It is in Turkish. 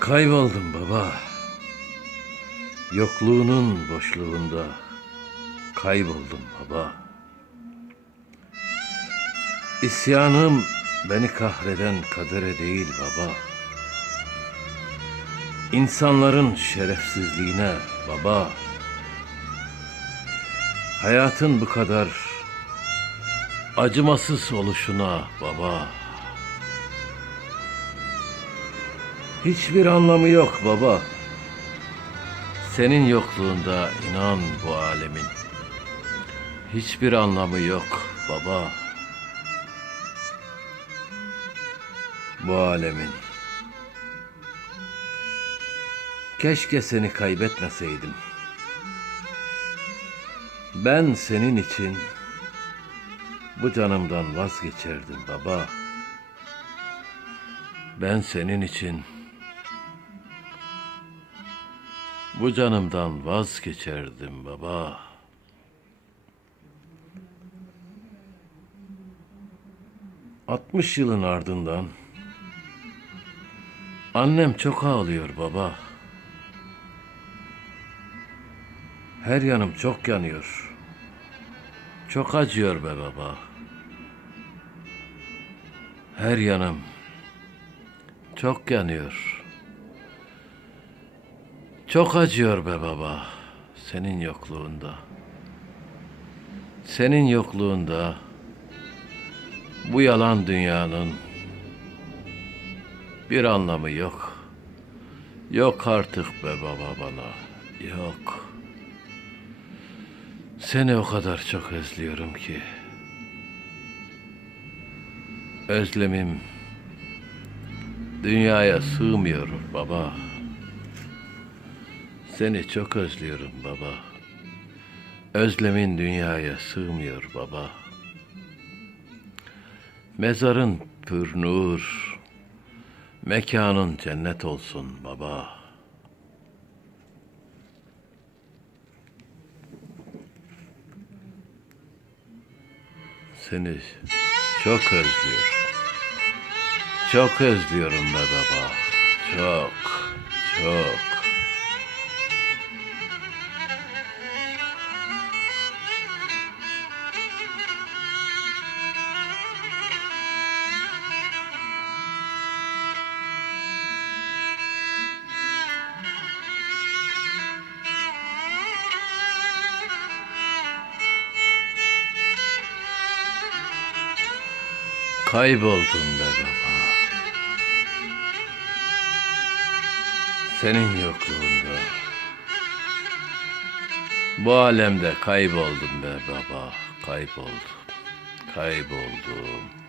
Kayboldum baba. Yokluğunun boşluğunda kayboldum baba. İsyanım beni kahreden kadere değil baba. İnsanların şerefsizliğine baba. Hayatın bu kadar acımasız oluşuna baba. Hiçbir anlamı yok baba. Senin yokluğunda inan bu alemin. Hiçbir anlamı yok baba. Bu alemin. Keşke seni kaybetmeseydim. Ben senin için bu canımdan vazgeçerdim baba. Ben senin için bu canımdan vazgeçerdim baba. Altmış yılın ardından annem çok ağlıyor baba. Her yanım çok yanıyor. Çok acıyor be baba. Her yanım çok yanıyor. Çok acıyor be baba senin yokluğunda. Senin yokluğunda bu yalan dünyanın bir anlamı yok. Yok artık be baba bana. Yok. Seni o kadar çok özlüyorum ki. Özlemim dünyaya sığmıyor baba. Seni çok özlüyorum baba. Özlemin dünyaya sığmıyor baba. Mezarın pür nur, mekanın cennet olsun baba. Seni çok özlüyorum. Çok özlüyorum be baba. Çok, çok. Kayboldum be baba. Senin yokluğunda. Bu alemde kayboldum be baba. Kayboldum. Kayboldum.